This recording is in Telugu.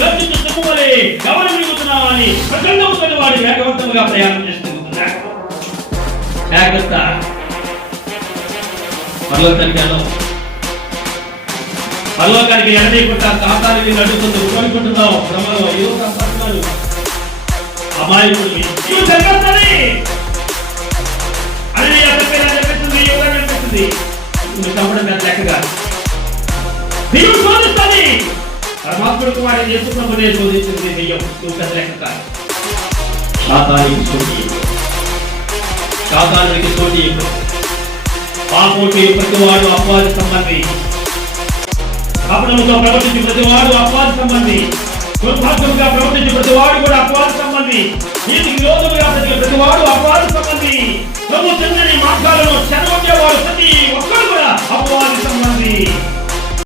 గర్జించు సింహం వలె ఎవరు మిగుతున్నావా అని ప్రచండముతోని వాడు వేగవంతంగా ప్రయాణం చేస్తున్నాడు. జాగ్రత్త, పరలోకానికి ఎడలేకుండా కాకానికి నడుస్తుంది కోరుకుంటున్నావు. క్రమంలో యువకులు అమాయకులు అనిపిస్తుంది చంపడం లెక్కగా దెయ్యం శోధిస్తుంది. పరమాత్ముడు కుమారుడు యేసుప్రభునే శోధించింది దెయ్యం. నువ్వు పెద్ద లెక్క కాదు. సాతానుడికి పోటీ పాపోటి ప్రతివాడు అపవాది సంబంధి. కపటంతో ప్రవర్తించి ప్రతివాడు అపవాది సంబంధి. దుర్మార్గంగా ప్రవర్తించి ప్రతివాడు కూడా అపవాది సంబంధి. నీతికి విరోధంగా ప్రతి ప్రతివాడు అపవాది సంబంధి. ప్రభు చంద్రుని మార్గాలను చెరగొట్టేవాడు ప్రతి ఒక్కరు కూడా అపవాది సంబంధి.